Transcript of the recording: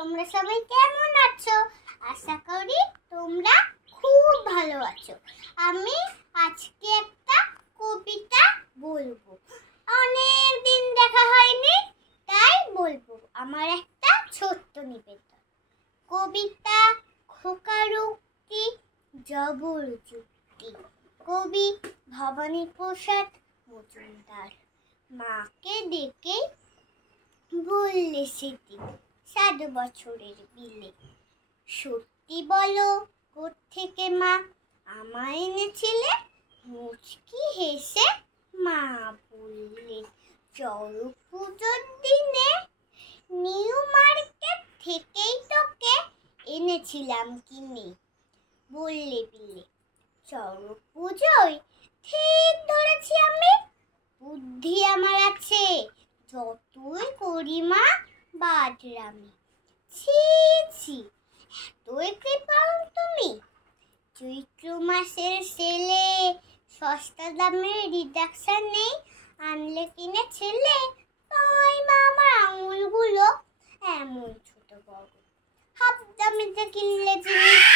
তোমরা সবাই কেমন আছো? আশা করি তোমরা খুব ভালো আছো। আমি আজকে একটা কবিতা বলবো। অনেক দিন দেখা হয়নি, তাই বলবো আমার একটা ছোট্ট নিবেদন। কবিতা খোকার উক্তি জবর যুক্তি। কবি ভবানী প্রসাদ মজুমদার। মাকে ডেকে বললে সেদিন 7 বছরের বিলে, সত্যি বলো কোত্থেকে মা আমায় এনেছিলে? মুচকি হেসে মা বললে, চড়ক পুজোর দিনে নিউ মার্কেট থেকেই তোকে এনেছিলাম কিনে। বললে বিলে, চড়ক পুজোয়? ঠিক ধরেছি আমি, বুদ্ধি আমার আছে, যতই করি মা বাদরামি। ছি ছি, এতই কৃপালু তুমি? চৈত্র মাসের সেলে সস্তা দামের রিডাকশন নেই, আনলে কিনে ছেলে। তাই মা আমার আঙুলগুলো এমন ছোট বড়। হাফ দামিতে কিনলে জিনিস